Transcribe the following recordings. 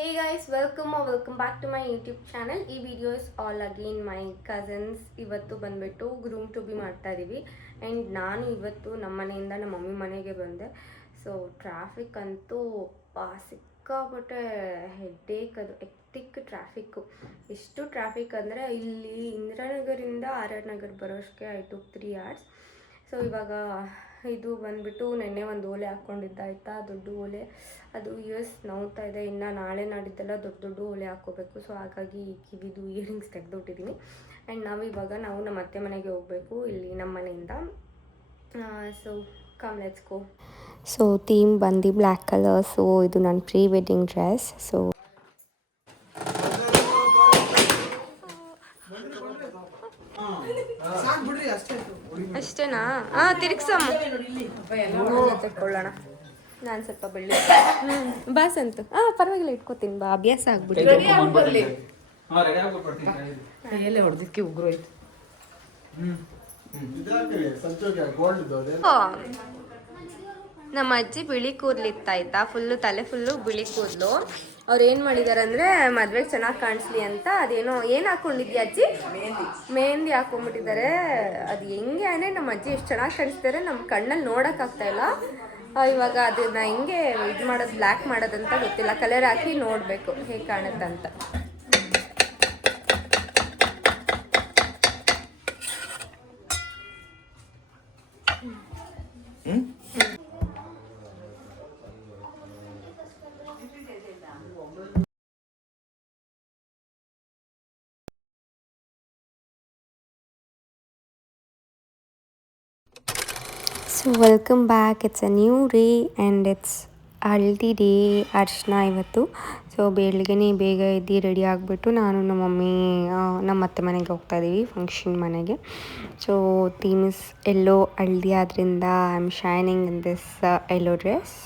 Hey guys, welcome or welcome back to my YouTube channel. ಈ video is all again my cousins. ಇವತ್ತು ಬಂದ್ಬಿಟ್ಟು groom to B ಮಾಡ್ತಾ ಇದ್ದೀವಿ. And ನಾನು ಇವತ್ತು ನಮ್ಮ ಮನೆಯಿಂದ ನಮ್ಮ ಮಮ್ಮಿ ಮನೆಗೆ ಬಂದೆ. ಸೊ ಟ್ರಾಫಿಕ್ ಅಂತೂ ಸಿಕ್ಕಾಪಟ್ಟೆ ಹೆಡ್ಡೇಕ್, ಅದು ಎಕ್ಟಿಕ್ ಟ್ರಾಫಿಕ್ಕು. ಎಷ್ಟು ಟ್ರಾಫಿಕ್ ಅಂದರೆ ಇಲ್ಲಿ ಇಂದಿರಾನಗರಿಂದ ಆರ್ ಆರ್ ನಗರ್ ಬರೋಷ್ಟಕ್ಕೆ ಐ ಟುಕ್ 3 hours. ಸೊ ಇವಾಗ ಇದು ಬಂದುಬಿಟ್ಟು ನೆನ್ನೆ ಒಂದು ಓಲೆ ಹಾಕ್ಕೊಂಡಿದ್ದ ಆಯಿತಾ, ದೊಡ್ಡ ಓಲೆ. ಅದು ನೋವ್ತಾ ಇದೆ. ಇನ್ನು ನಾಳೆ ನಾಡಿದ್ದೆಲ್ಲ ದೊಡ್ಡ ದೊಡ್ಡ ಓಲೆ ಹಾಕ್ಕೋಬೇಕು. ಸೊ ಹಾಗಾಗಿ ಕಿವಿದು ಇಯರಿಂಗ್ಸ್ ತೆಗೆದುಬಿಟ್ಟಿದ್ದೀನಿ. ಆ್ಯಂಡ್ ನಾವು ನಮ್ಮ ಅತ್ತೆ ಮನೆಗೆ ಹೋಗಬೇಕು ಇಲ್ಲಿ ನಮ್ಮ ಮನೆಯಿಂದ. So come let's go. So theme ಬಂದು ಬ್ಲ್ಯಾಕ್ ಕಲರ್. ಸೊ ಇದು ನನ್ನ ಪ್ರೀ ವೆಡ್ಡಿಂಗ್ ಡ್ರೆಸ್. ಸೊ ಅಷ್ಟೇನಾ? ತಿರ್ಗ್ಸಮ್ಮ ತೆಕ್ಕೊಳ್ಳೋಣ. ನಾನು ಸ್ವಲ್ಪ ಬೆಳ್ಳಿ ಬಾಸ್ ಅಂತೂ ಪರವಾಗಿಲ್ಲ ಇಟ್ಕೋತೀನಿ. ಬಾ, ಅಭ್ಯಾಸ ಆಗ್ಬಿಟ್ಟು ಹೊಡೆದಕ್ಕೆ ಉಗ್ರು ಆಯ್ತು. ನಮ್ಮ ಅಜ್ಜಿ ಬಿಳಿ ಕೂದಲಿತ್ತಾಯ್ತಾ, ಫುಲ್ಲು ತಲೆ ಫುಲ್ಲು ಬಿಳಿ ಕೂದಲು. ಅವ್ರು ಏನು ಮಾಡಿದ್ದಾರೆ ಅಂದರೆ ಮದುವೆಗೆ ಚೆನ್ನಾಗಿ ಕಾಣಿಸ್ಲಿ ಅಂತ ಅದೇನೋ ಏನು ಹಾಕ್ಕೊಂಡಿದ್ಯಾ ಅಜ್ಜಿ? ಮೆಹಂದಿ ಹಾಕ್ಕೊಂಡ್ಬಿಟ್ಟಿದ್ದಾರೆ. ಅದು ಹೆಂಗೆ ಅಂದರೆ ನಮ್ಮ ಅಜ್ಜಿ ಎಷ್ಟು ಚೆನ್ನಾಗಿ ಕಾಣಿಸ್ತಾರೆ, ನಮ್ಮ ಕಣ್ಣಲ್ಲಿ ನೋಡೋಕ್ಕಾಗ್ತಾಯಿಲ್ಲ. ಇವಾಗ ಅದನ್ನು ಹೆಂಗೆ ಇದು ಮಾಡೋದು, ಬ್ಲ್ಯಾಕ್ ಮಾಡೋದಂತ ಗೊತ್ತಿಲ್ಲ. ಕಲರ್ ಹಾಕಿ ನೋಡಬೇಕು ಹೇಗೆ ಕಾಣುತ್ತಂತ. So welcome back. It's a new day and it's haldi day. ಅರ್ಶನ ಇವತ್ತು. ಸೊ ಬೆಳಗ್ಗೆನೇ ಬೇಗ ಎದ್ದು ರೆಡಿ ಆಗಿಬಿಟ್ಟು ನಾನು ನಮ್ಮ ಮಮ್ಮಿ ನಮ್ಮ ಅತ್ತೆ ಮನೆಗೆ ಹೋಗ್ತಾ ಇದ್ದೀವಿ, ಫಂಕ್ಷನ್ ಮನೆಗೆ. So theme is yellow, haldi ಆದ್ದರಿಂದ I am shining in this yellow dress.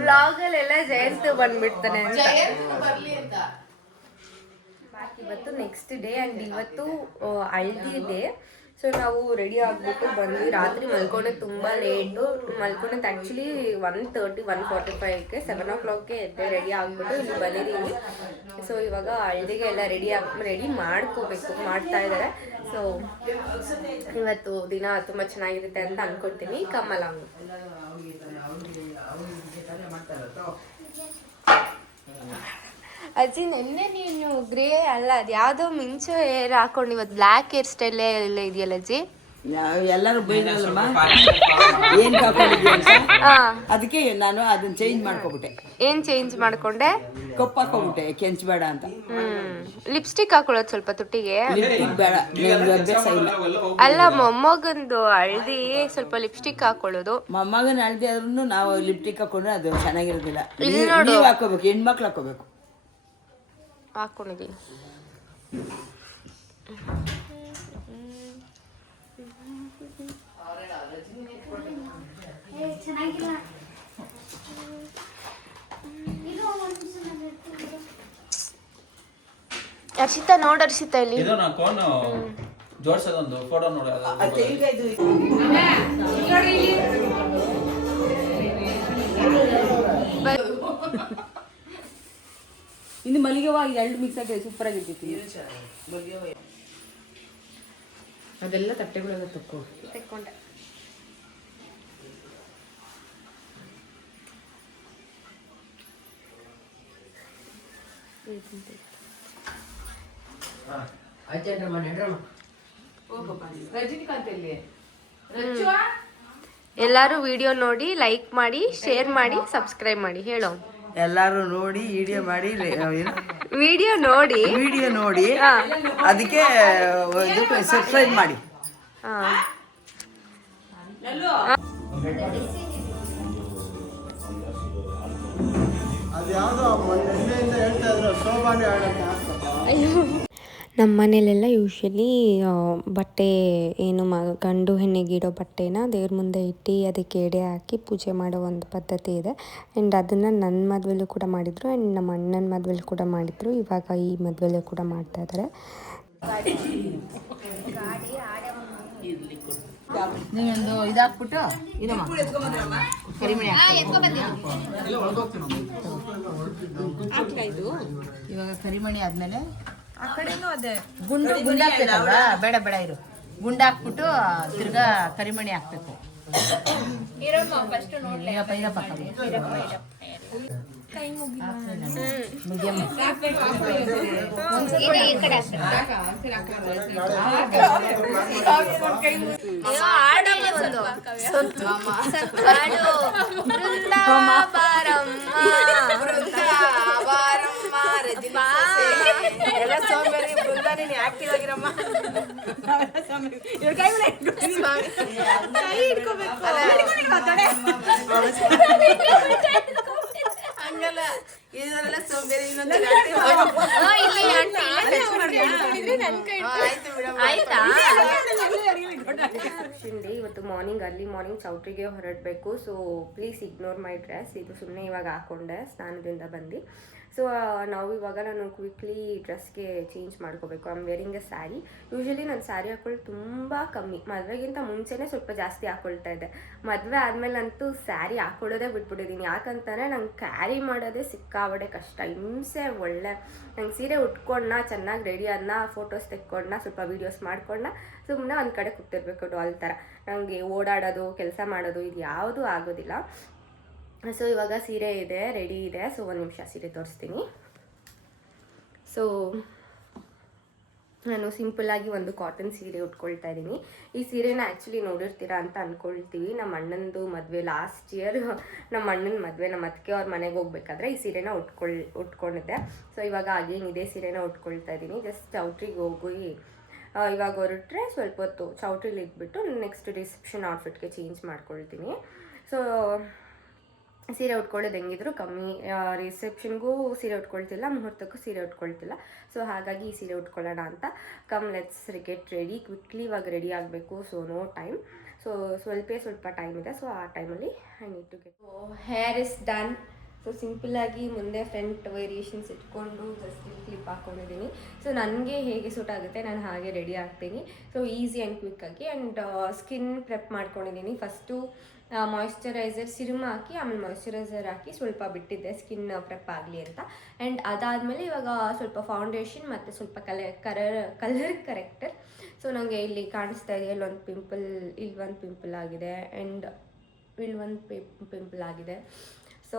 ವ್ಲಾಗಲ್ಲೆಲ್ಲ ಜಯಂತ್ ಬಂದ್ಬಿಡ್ತಾನೆ ಅಂತ. ಇವತ್ತು ನೆಕ್ಸ್ಟ್ ಡೇ ಆ್ಯಂಡ್ ಇವತ್ತು ಹಲ್ದಿ ಡೇ. ಸೊ ನಾವು ರೆಡಿ ಆಗಿಬಿಟ್ಟು ಬಂದ್ವಿ. ರಾತ್ರಿ ಮಲ್ಕೊಂಡದ್ದು ತುಂಬ ಲೇಟು. ಮಲ್ಕೊಂಡದ್ದು ಆ್ಯಕ್ಚುಲಿ 1:30, 1:45ಗೆ 7 o'clockಗೆ ಎದ್ದೆ ರೆಡಿ ಆಗಿಬಿಟ್ಟು ಇಲ್ಲಿ ಬಂದಿದ್ದೀನಿ. ಸೊ ಇವಾಗ ಹಳ್ದಿಗೆ ಎಲ್ಲ ರೆಡಿ ಮಾಡ್ಕೋಬೇಕು, ಮಾಡ್ತಾ ಇದ್ದಾರೆ. ಸೊ ಇವತ್ತು ದಿನ ತುಂಬ ಚೆನ್ನಾಗಿರುತ್ತೆ ಅಂತ ಅಂದ್ಕೊಳ್ತೀನಿ. ಕಮಲ ಅಜ್ಜಿ, ನೆನ್ನೆ ನೀನು ಗ್ರೇ ಅಲ್ಲ, ಅದು ಯಾವುದೋ ಮಿಂಚು ಹೇರ್ ಹಾಕೊಂಡು ಇವತ್ತು ಬ್ಲ್ಯಾಕ್ ಹೇರ್ ಸ್ಟೈಲೇ ಎಲ್ಲ ಇದೆಯಲ್ಲ ಅಜ್ಜಿ? ಎಲ್ಲರೂ ಬೈದಲ್ಲಮ್ಮ ಏನ್ ಅದಕ್ಕೆ ನಾನು ಅದನ್ನ ಚೇಂಜ್ ಮಾಡ್ಕೊಬಿಟ್ಟೆ. ಏನ್ ಚೇಂಜ್ ಮಾಡ್ಕೊಂಡೆ? ಕಪ್ಪು ಹಾಕೋಬಿಟ್ಟೆ, ಕೆಂಚಬೇಡ ಅಂತ. ಲಿಪ್ಸ್ಟಿಕ್ ಹಾಕೊಳ್ಳೋದು ಸ್ವಲ್ಪ ತುಟ್ಟಿಗೆ ಬೇಡ, ಅಭ್ಯಾಸ ಇಲ್ಲ. ಅಲ್ಲ, ಮೊಮ್ಮಗಂದು ಹಳದಿ ಸ್ವಲ್ಪ ಲಿಪ್ಸ್ಟಿಕ್ ಹಾಕೊಳ್ಳೋದು. ಮೊಮ್ಮಗನ ಹಳದಿ ಆದ್ರೂ ನಾವು ಲಿಪ್ಸ್ಟಿಕ್ ಹಾಕೊಂಡ್ರೆ ಅದು ಚೆನ್ನಾಗಿರೋದಿಲ್ಲ. ನೀವು ಹಾಕೋಬೇಕು, ಹೆಣ್ಮಕ್ಳು ಹಾಕೋಬೇಕು. ಹಾಕೊಂಡಿದ್ದೀನಿ. ಹರ್ಷಿತಾ ನೋಡು, ಹರ್ಷಿತಾ ಇಲ್ಲಿ ಜೋಡಿಸೋದೊಂದು ಫೋಟೋ ನೋಡಿ. ಇನ್ನು ಮಲ್ಲಿಗೆ ಹೂವು 2 ಮಿಕ್ಸ್ ಆಗಿ ಸೂಪರ್ ಆಗಿರ್ತೈತಿ. ಅದೆಲ್ಲ ತಟ್ಟೆಗಳೆಲ್ಲ ತೆಕ್ಕೊಂಡೆ. ಎಲ್ಲರೂ ವಿಡಿಯೋ ನೋಡಿ ಲೈಕ್ ಮಾಡಿ, ಶೇರ್ ಮಾಡಿ, ಸಬ್ಸ್ಕ್ರೈಬ್ ಮಾಡಿ. ಹೇಳೋ, ಎಲ್ಲಾರು ನೋಡಿ ವಿಡಿಯೋ ನೋಡಿ ಅದಕ್ಕೆ ಸಬ್ಸ್ಕ್ರೈಬ್ ಮಾಡಿ. ನಮ್ಮ ಮನೇಲೆಲ್ಲ ಯೂಶ್ವಲಿ ಬಟ್ಟೆ ಏನು ಗಂಡು ಹೆಣ್ಣಿಗೆ ಇಡೋ ಬಟ್ಟೆನ ದೇವ್ರ ಮುಂದೆ ಇಟ್ಟು ಅದಕ್ಕೆ ಎಡೆ ಹಾಕಿ ಪೂಜೆ ಮಾಡೋ ಒಂದು ಪದ್ಧತಿ ಇದೆ. ಆ್ಯಂಡ್ ಅದನ್ನು ನನ್ನ ಮದುವೆಲೂ ಕೂಡ ಮಾಡಿದರು ಆ್ಯಂಡ್ ನಮ್ಮ ಅಣ್ಣನ ಮದುವೆಲಿ ಕೂಡ ಮಾಡಿದರು. ಇವಾಗ ಈ ಮದುವೆಲೂ ಕೂಡ ಮಾಡ್ತಾಯಿದ್ದಾರೆ. ನೀವೊಂದು ಇದಾಕ್ಬಿಟ್ಟು ಕರಿಮಣಿ ಇವಾಗ ಕರಿಮಣಿ ಆದ್ಮೇಲೆ ಆ ಕಡೆನೂ ಅದೇ ಗುಂಡಾಕ್ಬೇಕಲ್ವಾ? ಬೇಡ ಬೇಡ ಇರು, ಗುಂಡಾಕ್ಬಿಟ್ಟು ತಿರ್ಗಾ ಕರಿಮಣಿ ಹಾಕ್ಬೇಕು. ಎಲ್ಲ ಸೋಂಬೇರಿ ಬೃಂದಾನಿ ಆಕ್ಟಿವ್ ಆಗಿರಮ್ಮ. ಇವ್ರ ಕೈ ಹಿಡ್ಕೋಬೇಕು ಹಂಗಲ್ಲ, ಇದರೆಲ್ಲ ಸೋಂಬೇರಿ. ಇನ್ನೊಂದು ಇವತ್ತು ಮಾರ್ನಿಂಗ್ ಅರ್ಲಿ ಮಾರ್ನಿಂಗ್ ಚೌಟ್ರಿಗೆ ಹೊರಡಬೇಕು. So please ignore my dress. ಇದು ಸುಮ್ಮನೆ ಇವಾಗ ಹಾಕ್ಕೊಂಡೆ ಸ್ನಾನದಿಂದ ಬಂದು. ಸೊ ನಾವು ಇವಾಗ ನಾನು ಕ್ವಿಕ್ಲಿ ಡ್ರೆಸ್ಗೆ ಚೇಂಜ್ ಮಾಡ್ಕೋಬೇಕು. I am varying A sari. Usually ನಾನು ಸ್ಯಾರಿ ಹಾಕೊಳ್ಳೋದು ತುಂಬ ಕಮ್ಮಿ. ಮದುವೆಗಿಂತ ಮುಂಚೆನೇ ಸ್ವಲ್ಪ ಜಾಸ್ತಿ ಹಾಕ್ಕೊಳ್ತಾ ಇದ್ದೆ. ಮದುವೆ ಆದಮೇಲಂತೂ ಸ್ಯಾರಿ ಹಾಕ್ಕೊಳ್ಳೋದೇ ಬಿಟ್ಬಿಟ್ಟಿದ್ದೀನಿ. ಯಾಕಂತಂದರೆ ನಂಗೆ ಕ್ಯಾರಿ ಮಾಡೋದೇ ಸಿಕ್ಕಾಬಡೆ ಕಷ್ಟ, ಹಿಂಸೆ. ಒಳ್ಳೆ ನಂಗೆ ಸೀರೆ ಉಟ್ಕೊಂಡ ಚೆನ್ನಾಗಿ ರೆಡಿ ಅದನ್ನ ಫೋಟೋಸ್ ತೆಕ್ಕೊಂಡ ಸ್ವಲ್ಪ ವೀಡಿಯೋಸ್ ಮಾಡ್ಕೊಂಡ ಸುಮ್ಮನೆ ಒಂದು ಕಡೆ ಕೂತಿರ್ಬೇಕು ಡಾಲ್ ಥರ. ನನಗೆ ಓಡಾಡೋದು ಕೆಲಸ ಮಾಡೋದು ಇದು ಯಾವುದೂ ಆಗೋದಿಲ್ಲ. ಸೊ ಇವಾಗ ಸೀರೆ ಇದೆ, ರೆಡಿ ಇದೆ. ಸೊ ಒಂದು ನಿಮಿಷ ಸೀರೆ ತೋರಿಸ್ತೀನಿ. ಸೊ ನಾನು ಸಿಂಪಲ್ಲಾಗಿ ಒಂದು ಕಾಟನ್ ಸೀರೆ ಉಟ್ಕೊಳ್ತಾ ಇದ್ದೀನಿ. ಈ ಸೀರೆನ ಆ್ಯಕ್ಚುಲಿ ನೋಡಿರ್ತೀರಾ ಅಂತ ಅಂದ್ಕೊಳ್ತೀವಿ. ನಮ್ಮ ಅಣ್ಣಂದು ಮದುವೆ ಲಾಸ್ಟ್ ಇಯರ್, ನಮ್ಮ ಅಣ್ಣನ ಮದುವೆ ನಮ್ಮ ಅತ್ತಿಗೆ ಅವ್ರ ಮನೆಗೆ ಹೋಗ್ಬೇಕಾದ್ರೆ ಈ ಸೀರೆನ ಉಟ್ಕೊಂಡಿದ್ದೆ. ಸೊ ಇವಾಗ ಹಾಗೇನು ಇದೇ ಸೀರೆನ ಉಟ್ಕೊಳ್ತಾ ಇದ್ದೀನಿ. ಜಸ್ಟ್ ಚೌಟ್ರಿಗೆ ಹೋಗಿ ಇವಾಗ ಹೊರಟ್ರೆ ಸ್ವಲ್ಪ ಹೊತ್ತು ಚೌಟ್ರಿಲಿ ಇಟ್ಬಿಟ್ಟು ನೆಕ್ಸ್ಟ್ ರಿಸೆಪ್ಷನ್ ಔಟ್ಫಿಟ್ಗೆ ಚೇಂಜ್ ಮಾಡ್ಕೊಳ್ತೀನಿ. ಸೊ ಸೀರೆ ಉಟ್ಕೊಳ್ಳೋದು ಹೆಂಗಿದ್ರು ಕಮ್ಮಿ. ರಿಸೆಪ್ಷನ್ಗೂ ಸೀರೆ ಉಟ್ಕೊಳ್ತಿಲ್ಲ, ಮುಹೂರ್ತಕ್ಕೂ ಸೀರೆ ಉಟ್ಕೊಳ್ತಿಲ್ಲ. ಸೊ ಹಾಗಾಗಿ ಈ ಸೀರೆ ಉಟ್ಕೊಳ್ಳೋಣ ಅಂತ ಲೆಟ್ಸ್ ಗೆಟ್ ರೆಡಿ. ಕ್ವಿಕ್ಲಿ ಇವಾಗ ರೆಡಿ ಆಗಬೇಕು. So no time. ಸೊ ಸ್ವಲ್ಪ ಟೈಮ್ ಇದೆ. ಸೊ ಆ ಟೈಮಲ್ಲಿ I need to get hair is done. So ಸಿಂಪಲ್ಲಾಗಿ ಮುಂದೆ ಫ್ರಂಟ್ ವೇರಿಯೇಷನ್ಸ್ ಇಟ್ಕೊಂಡು ಜಸ್ಟ್ ಕ್ಲಿಪ್ ಹಾಕ್ಕೊಂಡಿದ್ದೀನಿ. ಸೊ ನನಗೆ ಹೇಗೆ ಸೂಟ್ ಆಗುತ್ತೆ ನಾನು ಹಾಗೆ ರೆಡಿ ಆಗ್ತೀನಿ. ಸೊ ಈಸಿ ಆ್ಯಂಡ್ ಕ್ವಿಕ್ಕಾಗಿ. ಆ್ಯಂಡ್ ಸ್ಕಿನ್ ಪ್ರೆಪ್ ಮಾಡ್ಕೊಂಡಿದ್ದೀನಿ. ಫಸ್ಟು ಮಾಯ್ಶ್ಚರೈಸರ್ ಸಿರಮ್ ಹಾಕಿ ಆಮೇಲೆ ಮಾಯ್ಶ್ಚರೈಸರ್ ಹಾಕಿ ಸ್ವಲ್ಪ ಬಿಟ್ಟಿದ್ದೆ ಸ್ಕಿನ್ ಪ್ರೆಪ್ ಆಗಲಿ ಅಂತ. ಆ್ಯಂಡ್ ಅದಾದಮೇಲೆ ಇವಾಗ ಸ್ವಲ್ಪ ಫೌಂಡೇಶನ್ ಮತ್ತು ಸ್ವಲ್ಪ ಕಲರ್ ಕರೆಕ್ಟರ್. ಸೊ ನನಗೆ ಇಲ್ಲಿ ಕಾಣಿಸ್ತಾ ಇದೆ, ಇಲ್ಲೊಂದು ಪಿಂಪಲ್ ಆಗಿದೆ ಆ್ಯಂಡ್ ಇಲ್ಲೊಂದು ಪಿಂಪಲ್ ಆಗಿದೆ. ಸೊ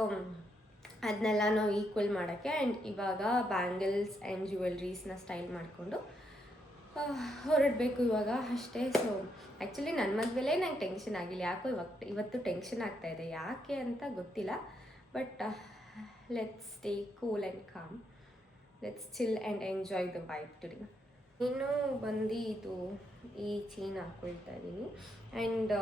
ಅದನ್ನೆಲ್ಲ ನಾವು ಈಕ್ವಲ್ ಮಾಡೋಕ್ಕೆ. ಆ್ಯಂಡ್ ಇವಾಗ ಬ್ಯಾಂಗಲ್ಸ್ ಆ್ಯಂಡ್ ಜ್ಯುವೆಲ್ರೀಸ್ನ ಸ್ಟೈಲ್ ಮಾಡಿಕೊಂಡು ಹೊರಡಬೇಕು ಇವಾಗ ಅಷ್ಟೇ. ಸೊ ಆ್ಯಕ್ಚುಲಿ ನನ್ನ ಮದುವೆಲೇ ನಂಗೆ ಟೆನ್ಷನ್ ಆಗಿಲ್ಲ. ಯಾಕೋ ಇವತ್ತು ಟೆನ್ಷನ್ ಆಗ್ತಾಯಿದೆ, ಯಾಕೆ ಅಂತ ಗೊತ್ತಿಲ್ಲ. But let's stay cool and com. Let's chill and enjoy the vibe today. ಇನ್ನು ಬಂದು ಇದು ಈ ಚೈನ್ ಹಾಕ್ಕೊಳ್ತಾ ಇದ್ದೀನಿ. ಆ್ಯಂಡ್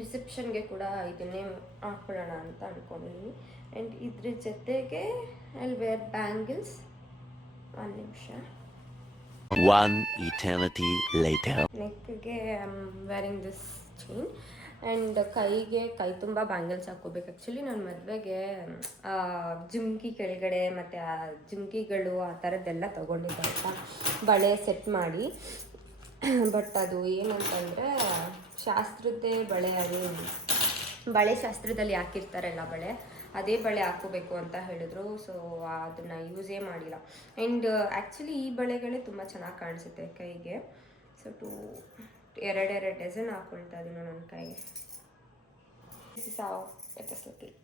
ರಿಸೆಪ್ಷನ್ಗೆ ಕೂಡ ಇದನ್ನೇ ಹಾಕ್ಕೊಳ್ಳೋಣ ಅಂತ ಅಂದ್ಕೊಂಡಿದ್ದೀನಿ. ಆ್ಯಂಡ್ ಇದ್ರ ಜೊತೆಗೆ ಐ ವೇರ್ ಬ್ಯಾಂಗಲ್ಸ್. ಒಂದು ನಿಮಿಷ. One eternity later. ನೆಕ್ಗೆ I am wearing this chain. And ಕೈ ತುಂಬ ಬ್ಯಾಂಗಲ್ಸ್ ಹಾಕ್ಕೋಬೇಕು. ಆ್ಯಕ್ಚುಲಿ ನನ್ನ ಮದುವೆಗೆ ಜುಮ್ಕಿ ಕೆಳಗಡೆ ಮತ್ತು ಆ ಜುಮ್ಕಿಗಳು ಆ ಥರದ್ದೆಲ್ಲ ತೊಗೊಂಡಿದ್ದೆ ಬಳೆ ಸೆಟ್ ಮಾಡಿ. ಬಟ್ ಅದು ಏನಂತಂದರೆ ಶಾಸ್ತ್ರದ್ದೇ ಬಳೆ, ಅದು ಬಳೆ ಶಾಸ್ತ್ರದಲ್ಲಿ ಹಾಕಿರ್ತಾರಲ್ಲ ಬಳೆ, ಅದೇ ಬಳೆ ಹಾಕ್ಕೋಬೇಕು ಅಂತ ಹೇಳಿದ್ರು. ಸೊ ಅದನ್ನು ಯೂಸೇ ಮಾಡಿಲ್ಲ. ಆ್ಯಂಡ್ ಆ್ಯಕ್ಚುಲಿ ಈ ಬಳೆಗಳೇ ತುಂಬ ಚೆನ್ನಾಗಿ ಕಾಣಿಸುತ್ತೆ ಕೈಗೆ. ಸೊ ಎರಡು ಡಜನ್ ಹಾಕ್ಕೊಳ್ತಾ ಇದ್ದೀನಿ ನನ್ನ ಕೈಗೆ. This is how it is looking.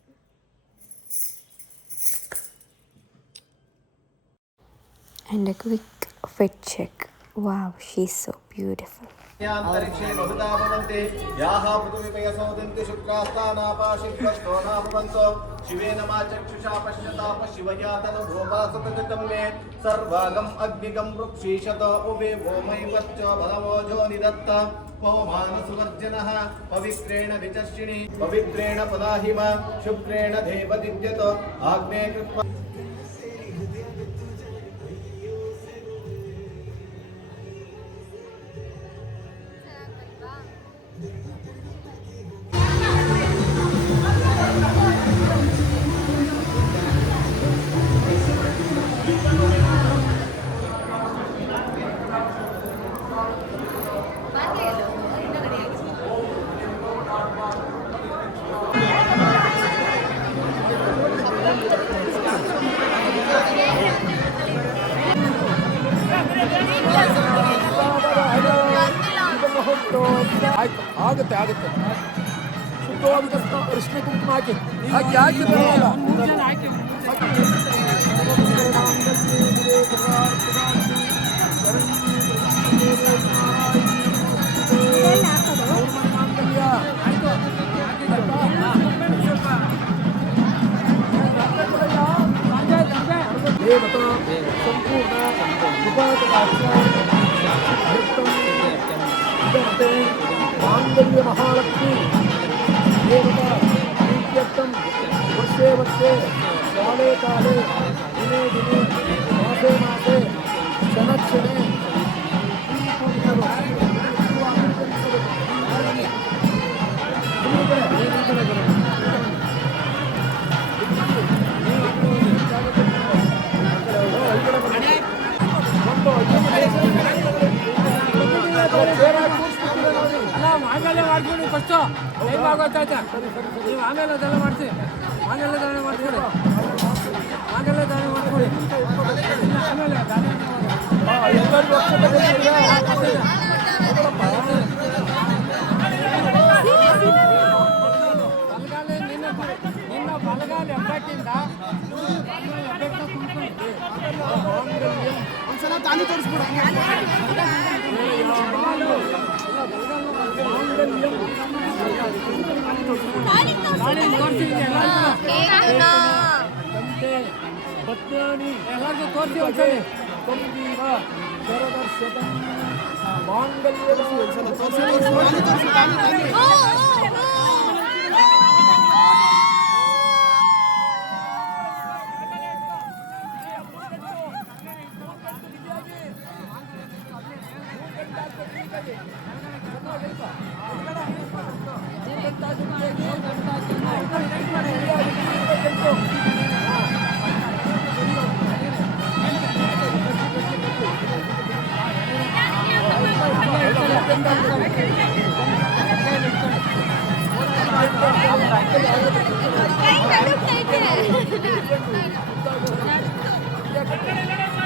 And a quick fit check. Wow, she is so beautiful. ಯಾಂತರಿಕ್ಷೇ ಬಹುಧಾ ಭವಂತೆ ಯಾಹ ಪೃಥುವಿಪಯ ಸೌದಂತೆ ಶುಕ್ರಾಸ್ತಾನಾಪಾಶಿಭ್ರಷ್ಟೋ ನಾಭವಂತೋ ಶಿವೇನ ಮಾ ಚಕ್ಷುಷಾ ಪಶ್ಯತಾಪ ಶಿವಯಾತನ ಭೋಪಾಸುತಗತಂ ಮೇ ಸರ್ವಾಗಂ ಅಗ್ನಿಗಂ ವೃಕ್ಷೀಶತೋ ಉಭೆ ಭೂಮೈವಚ್ಚ ಬಲವೋಜೋ ನಿದತ್ತ ಪವಮಾನಸುವರ್ಜನಃ ಪವಿತ್ರೇಣ ವಿಚರ್ಷಿಣಿ ಪವಿತ್ರೇಣ ಪದಾಹಿಮ ಶುಕ್ರೇಣ ದೇವದಿದ್ಯತ ಆಗ್ನೇ ಕೃತ್ವ ಆಗುತ್ತೆ ಆಗುತ್ತೆ ಶುದ್ಧವಾದ ಅರಿಶಿನ ಕುಂಕುಮ ಹಾಕಿ ಹಾಕಿ ಹಾಕಿ ಬರಲ್ಲ ಸಂಪೂರ್ಣ ಮಾಂಗಲ್ಯ ಮಹಾಲಕ್ಷ್ಮಿ ದೇವತಾ ಪ್ರೀತ್ಯರ್ಥಂ ವರ್ಷೇ ವರ್ಷೇ ಕಾಲೇ ಕಾಲೇ ದಿನೇ ದಿನೇ ಮಾಸೇ ಮಾಸೇ ಕ್ಷಣ ಕ್ಷಣೆ ಮಾಂಗಲ್ಯ ಮಾಡ್ಕೊಡಿ ಫಸ್ಟು ಟೈಮ್ ಆಗೋಯ್ತಾಯ್ತಾ ನೀವು ಆಮೇಲೆ ಅದೆಲ್ಲ ಮಾಡಿಸಿ ಮಾಂಗಲ್ಯ ಧಾರಣೆ ಮಾಡ್ಕೊಡಿ ಮಾಂಗಲ್ಯ ಧಾರಣೆ ಮಾಡ್ಕೊಡಿ ಆಮೇಲೆ ಬಲಗಾಲ ನಿನ್ನ ಬಲಗಾಲ ಎಬ್ಬಟ್ಟಿಂದ ಒಂದ್ಸಲ ತಾಲಿ ತೋರಿಸ್ಬಿಡ ಎಲ್ಲರಿಗೂ ತೋರಿಸಿ ಒಂದ್ಸಲಿ ಸಂಜೀವ ಶರದರ್ಶತಂ ಮಾಂಗಲ್ಯ ಒಂದ್ಸಲ ತೋರಿಸಿ Thank you.